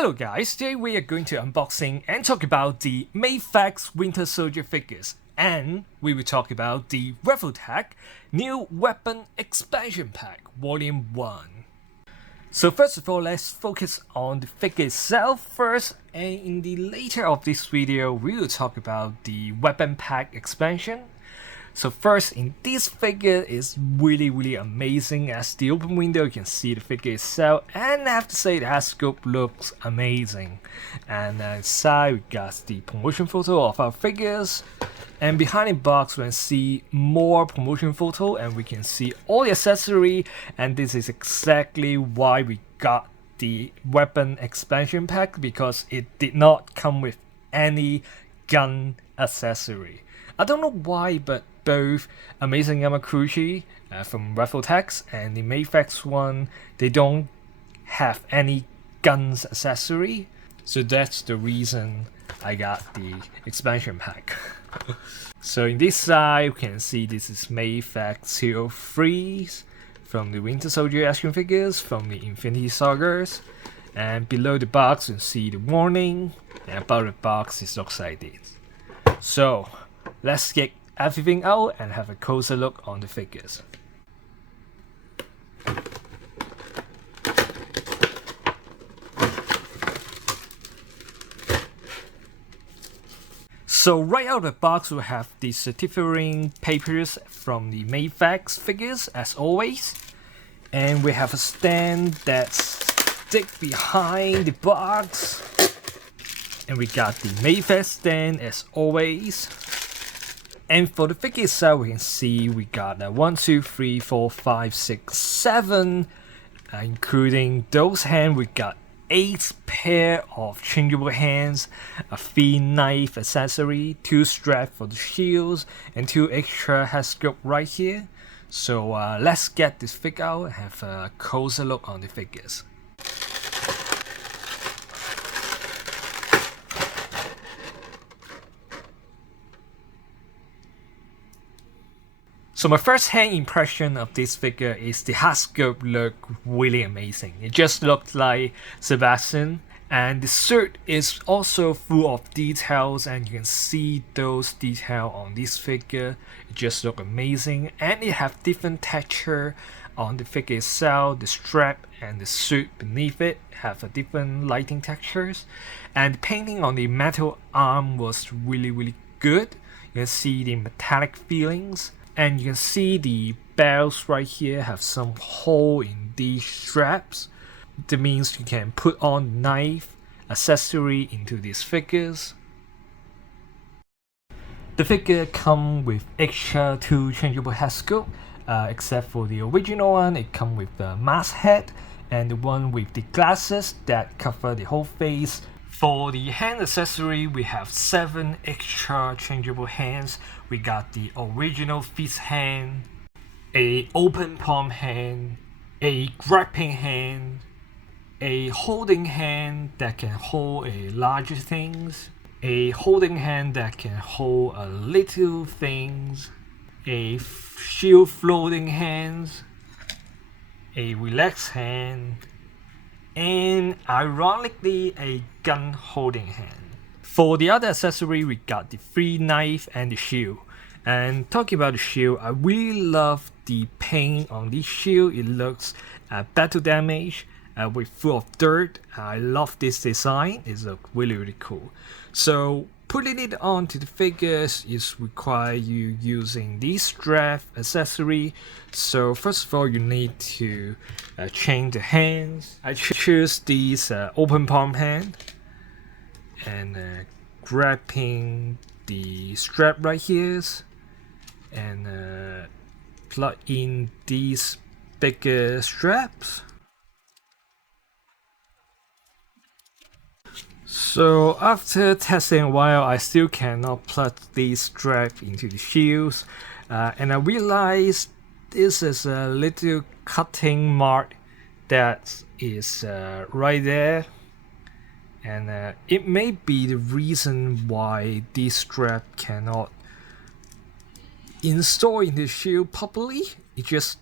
Hello guys, today we are going to unboxing and talk about the Mayfax Winter Soldier figures, and we will talk about the Revoltech New Weapon Expansion Pack Volume 1. So first of all, let's focus on the figure itself first, and in the later of this video we will talk about the weapon pack expansion. So first, in this figure is really amazing. As the open window, you can see the figure itself, and I have to say the head sculpt looks amazing. And inside we got the promotion photo of our figures, and behind the box we can see more promotion photo, and we can see all the accessory. And this is exactly why we got the weapon expansion pack, because it did not come with any gun accessory. I don't know why, but both Amazing Yamakuchi from Revoltech and the Mayfax one, they don't have any guns accessory. So that's the reason I got the expansion pack. So in this side, we can see this is Mayfax Hero 3 from the Winter Soldier action figures from the Infinity Sagas. And below the box, you can see the warning. And above the box, it looks like this. So let's get everything out and have a closer look on the figures. So right out of the box we have the certifying papers from the Mayfax figures as always, and we have a stand that's stick behind the box, and we got the Mayfax stand as always. And for the figure itself, we can see we got 1, 2, 3, 4, 5, 6, 7, including those hands. We got 8 pair of changeable hands, a 3 knife accessory, 2 straps for the shields, and 2 extra head sculpt right here. So let's get this figure out and have a closer look on the figures. So my first hand impression of this figure is the head sculpt look really amazing. It just looks like Sebastian, and the suit is also full of details, and you can see those details on this figure. It just looks amazing, and it have different texture on the figure itself. The strap and the suit beneath it have a different lighting textures, and the painting on the metal arm was really good. You can see the metallic feelings. And you can see the belts right here have some hole in these straps. That means you can put on knife accessory into these figures. The figure comes with extra 2 changeable head sculpt, except for the original one. It comes with the mask head and the one with the glasses that cover the whole face. For the hand accessory, we have 7 extra changeable hands. We got the original fist hand, a open palm hand, a grabbing hand, a holding hand that can hold a larger things, a holding hand that can hold a little things, a shield floating hands, a relaxed hand, and ironically a gun holding hand. For the other accessory, we got the 3 knife and the shield. And talking about the shield, I really love the paint on this shield. It looks battle damage with full of dirt. I love this design. It looks really cool. So putting it onto the figures is require you using this strap accessory. So first of all, you need to change the hands. I choose this open palm hand, and grabbing the strap right here, and plug in these bigger straps. So after testing a while, I still cannot plug these straps into the shields, and I realized this is a little cutting mark that is right there, and it may be the reason why this strap cannot install in the shield properly. It just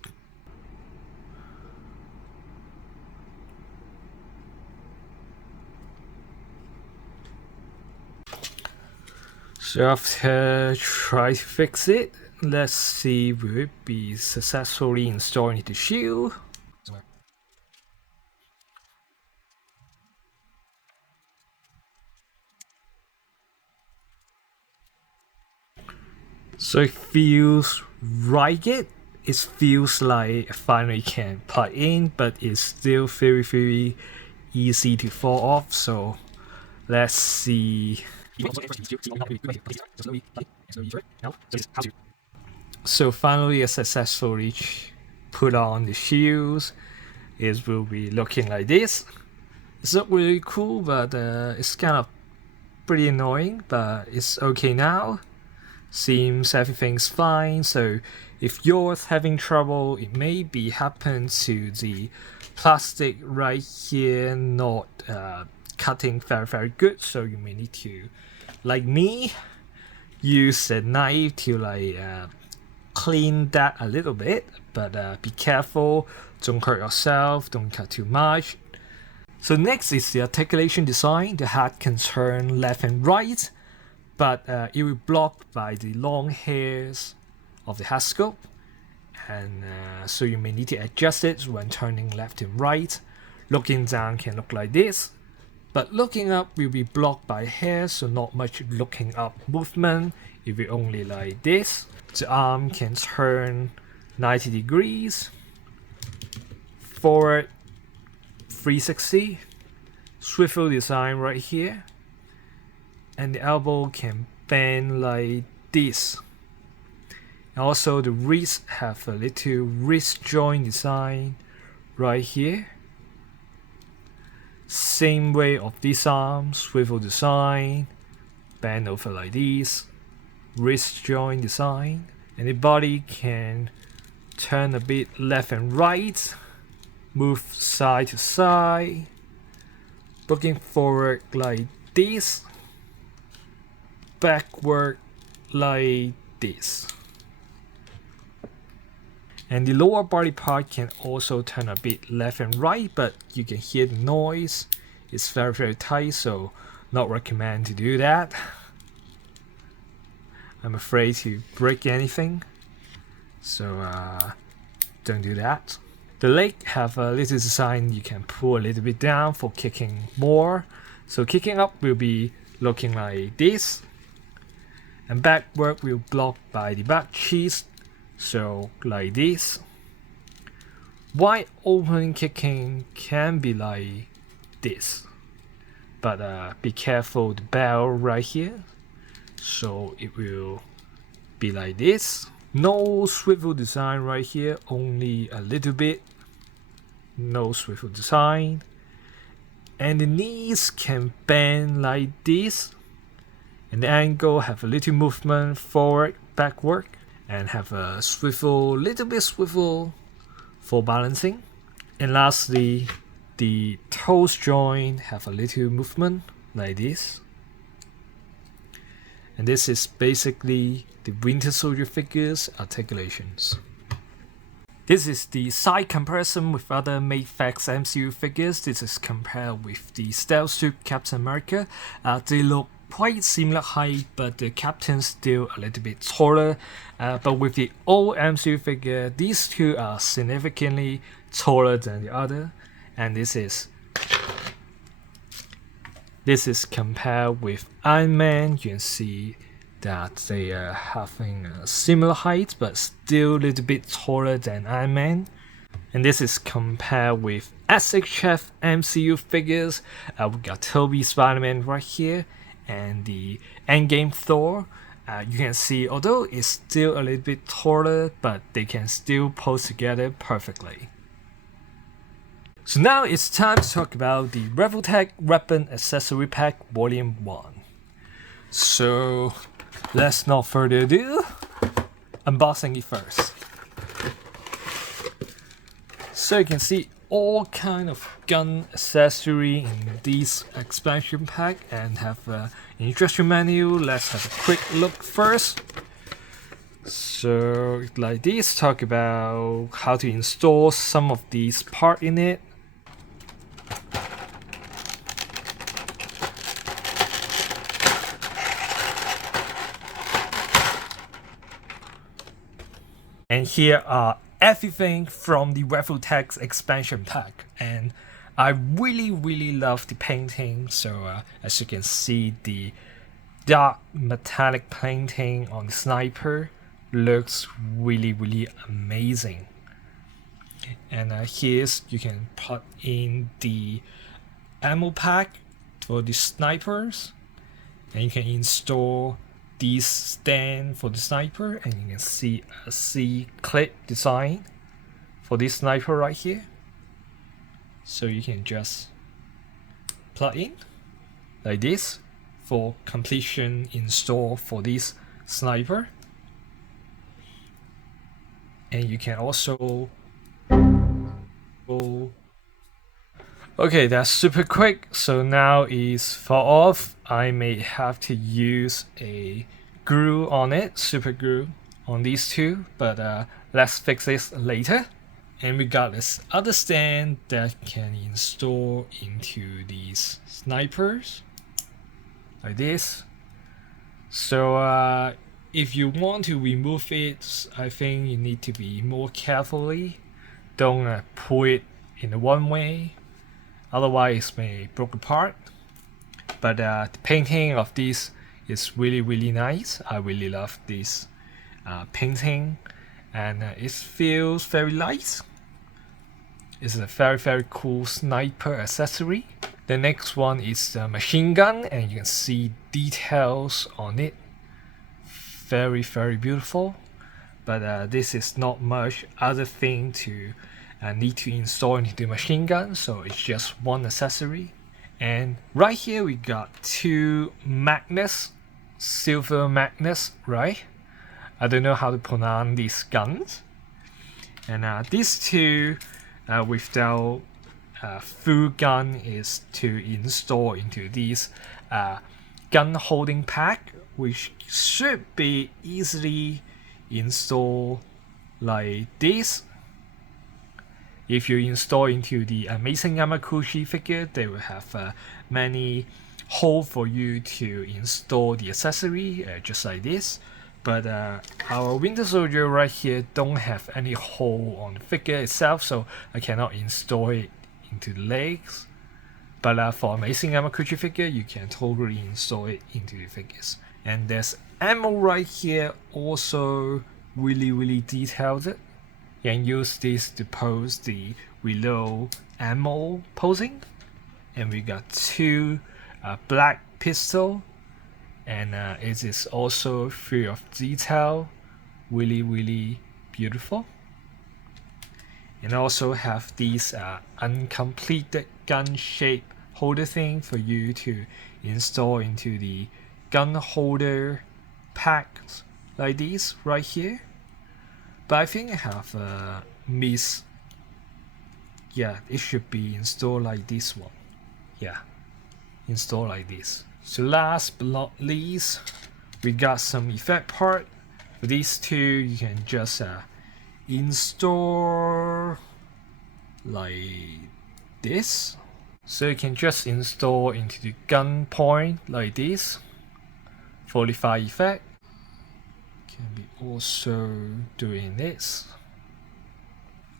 So after try to fix it, let's see will it be successfully installed into Shield. So it feels right. It feels like I finally can plug in, but it's still very easy to fall off. So let's see. So finally, I successfully put on the shields. It will be looking like this. It's not really cool, but it's kind of pretty annoying, but it's okay now. Seems everything's fine. So if you're having trouble, it may be happen to the plastic right here not cutting very good. So you may need to, like me, use a knife to like clean that a little bit. But be careful, don't hurt yourself, don't cut too much. So next is the articulation design. The head can turn left and right, but it will be blocked by the long hairs of the head scope, and so you may need to adjust it when turning left and right. Looking down can look like this, but looking up will be blocked by hair, so not much looking up movement. It will only like this. The arm can turn 90 degrees, forward 360, swivel design right here, and the elbow can bend like this. Also the wrist have a little wrist joint design right here. Same way of this arm, swivel design, bend over like this, wrist joint design, and the body can turn a bit left and right, move side to side, looking forward like this, backward like this. And the lower body part can also turn a bit left and right, but you can hear the noise. It's very tight, so not recommend to do that. I'm afraid to break anything, so don't do that. The leg have a little design you can pull a little bit down for kicking more. So kicking up will be looking like this, and backward will block by the back cheese, so like this. Wide open kicking can be like this, but be careful the bell right here, so it will be like this. No swivel design right here, only a little bit. No swivel design. And the knees can bend like this, and the ankle have a little movement forward, backward, and have a swivel, little bit swivel for balancing. And lastly, the toes joint have a little movement like this. And this is basically the Winter Soldier figures articulations. This is the side comparison with other Mafex MCU figures. This is compared with the Stealth Suit Captain America. They look quite similar height, but the captain's still a little bit taller. But with the old MCU figure, these two are significantly taller than the other. And this is compared with Iron Man. You can see that they are having a similar height, but still a little bit taller than Iron Man. And this is compared with SHF MCU figures. We got Tobey Spider-Man right here, and the Endgame Thor. You can see, although it's still a little bit taller, but they can still pose together perfectly. So now it's time to talk about the Revoltech Weapon Accessory Pack Volume 1. So let's not further ado, unboxing it first. So you can see all kind of gun accessory in this expansion pack and have an instruction manual. Let's have a quick look first. So like this, talk about how to install some of these parts in it. And here are everything from the Revoltex expansion pack. And I really love the painting. So as you can see, the dark metallic painting on the sniper looks really amazing. And here's, you can put in the ammo pack for the snipers, and you can install this stand for the sniper, and you can see a C clip design for this sniper right here. So you can just plug in like this for completion install for this sniper. And you can also go. Okay, that's super quick. So now is fall off. I may have to use a glue on it, super glue on these two, but let's fix this later. And we got this other stand that can install into these snipers like this. So if you want to remove it, I think you need to be more carefully. Don't pull it in the one way, otherwise it may break apart. But the painting of this is really nice. I really love this painting, and it feels very light. It's a very cool sniper accessory. The next one is the machine gun, and you can see details on it. Very beautiful. But this is not much other thing to need to install into the machine gun, so it's just one accessory. And right here we got two magnets, silver magnets, right? I don't know how to pronounce these guns. And these two without full gun is to install into this gun holding pack, which should be easily installed like this. If you install into the Amazing Yamakushi figure, they will have many holes for you to install the accessory, just like this. But our Winter Soldier right here don't have any hole on the figure itself, so I cannot install it into the legs. But for Amazing Yamakushi figure, you can totally install it into the figures. And there's ammo right here, also really detailed. You can use this to pose the reload ammo posing. And we got two black pistol, and it is also free of detail, really beautiful. And also have these uncompleted gun shape holder thing for you to install into the gun holder packs like this right here. But I think I have missed. Yeah, it should be installed like this one. Yeah, install like this. So last but not least, we got some effect part. For these two, you can just install like this. So you can just install into the gun point like this. 45 effect. Can be also doing this.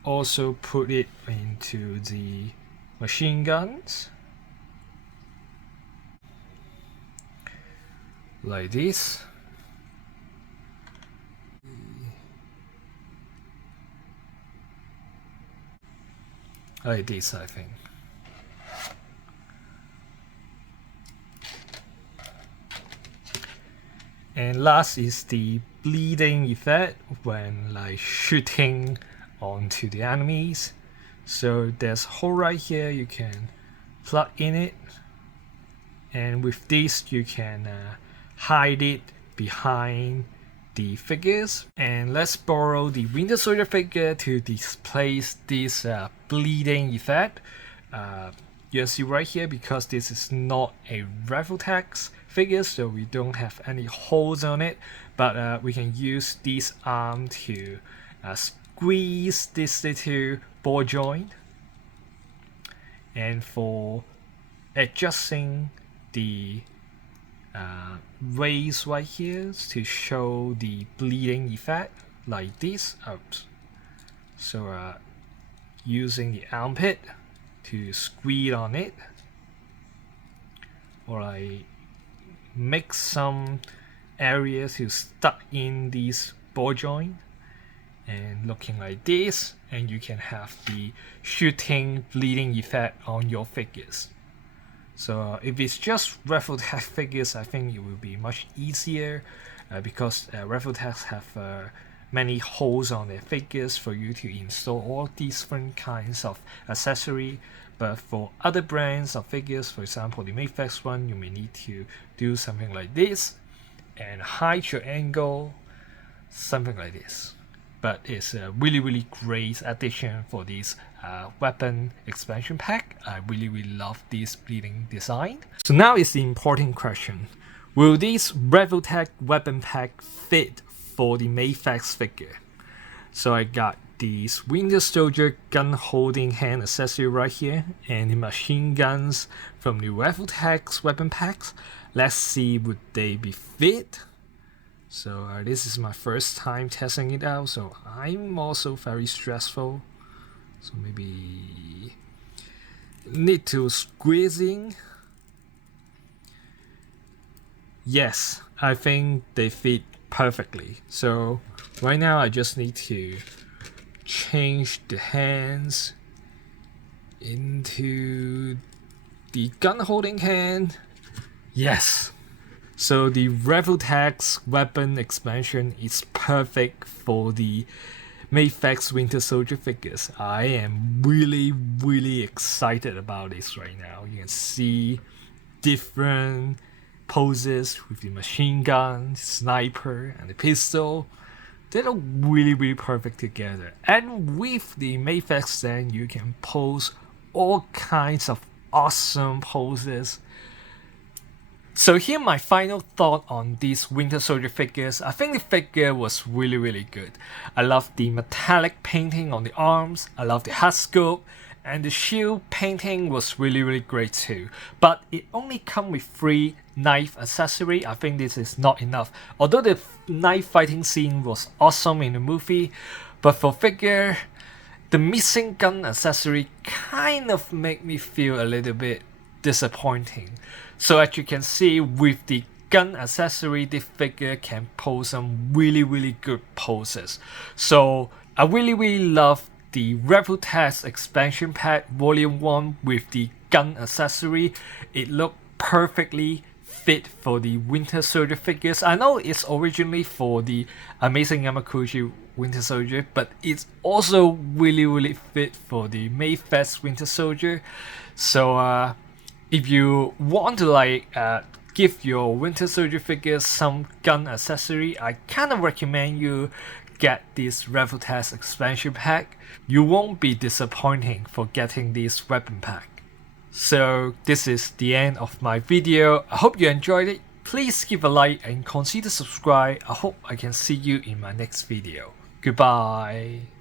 Also put it into the machine guns like this. Like this, I think. And last is the bleeding effect when like shooting onto the enemies. So there's a hole right here, you can plug in it, and with this you can hide it behind the figures. And let's borrow the Winter Soldier figure to display this bleeding effect. You can see right here, because this is not a Revoltex figure, so we don't have any holes on it, but we can use this arm to squeeze this little ball joint. And for adjusting the rays right here to show the bleeding effect like this out. So using the armpit to squeeze on it, or I make some areas to stuck in these ball joint and looking like this, and you can have the shooting bleeding effect on your figures. So if it's just Revoltech figures, I think it will be much easier because Revoltech have many holes on their figures for you to install all different kinds of accessory. But for other brands of figures, for example the Mayfax one, you may need to do something like this and hide your angle, something like this. But it's a really great addition for this weapon expansion pack. I really love this bleeding design. So now is the important question. Will this Revoltech weapon pack fit for the Mayfax figure? So I got this Winter Soldier gun holding hand accessory right here and the machine guns from the Revoltech's weapon packs. Let's see would they be fit. So this is my first time testing it out, so I'm also very stressful. So maybe need to squeezing. Yes, I think they fit perfectly. So right now I just need to change the hands into the gun holding hand. Yes. So the Revoltech's weapon expansion is perfect for the Mayfax Winter Soldier figures. I am really excited about this right now. You can see different poses with the machine gun, sniper, and the pistol. They look really perfect together. And with the Mayfax stand, you can pose all kinds of awesome poses. So here my final thought on these Winter Soldier figures. I think the figure was really good. I love the metallic painting on the arms, I love the head sculpt, and the shield painting was really great too. But it only comes with 3 knife accessory. I think this is not enough. Although the knife fighting scene was awesome in the movie, but for figure, the missing gun accessory kind of make me feel a little bit disappointing. So as you can see, with the gun accessory, the figure can pose some really good poses. So I really love the Revoltech expansion pack volume 1 with the gun accessory. It looked perfectly fit for the Winter Soldier figures. I know it's originally for the Amazing Yamaguchi Winter Soldier, but it's also really fit for the Mayfax Winter Soldier. So if you want to give your Winter Soldier figures some gun accessory, I kind of recommend you get this Revoltech expansion pack. You won't be disappointing for getting this weapon pack. So this is the end of my video. I hope you enjoyed it. Please give a like and consider subscribe. I hope I can see you in my next video. Goodbye.